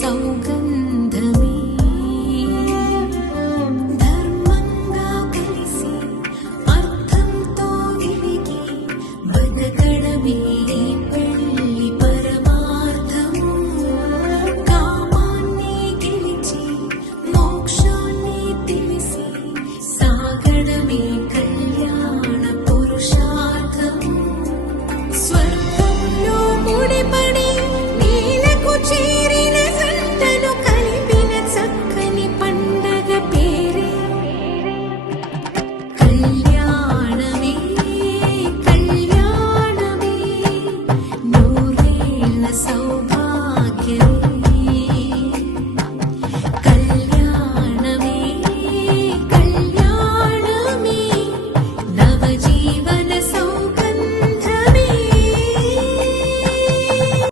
సౌగంధమే ధర్మంగా కలిసి అర్థంతో విరిగి బతకడమే పెళ్లి పరమార్థము కామాన్ని గెలిచి మోక్షాన్ని తెలిసి సాగడమే కళ్యాణ పురుషార్థము స్వర్గంలో ముడిపడి నీలకు చేరిన జంటను కలిపిన చక్కని పండగ పేరే కళ్యాణమే కళ్యాణమే నూరేళ్ల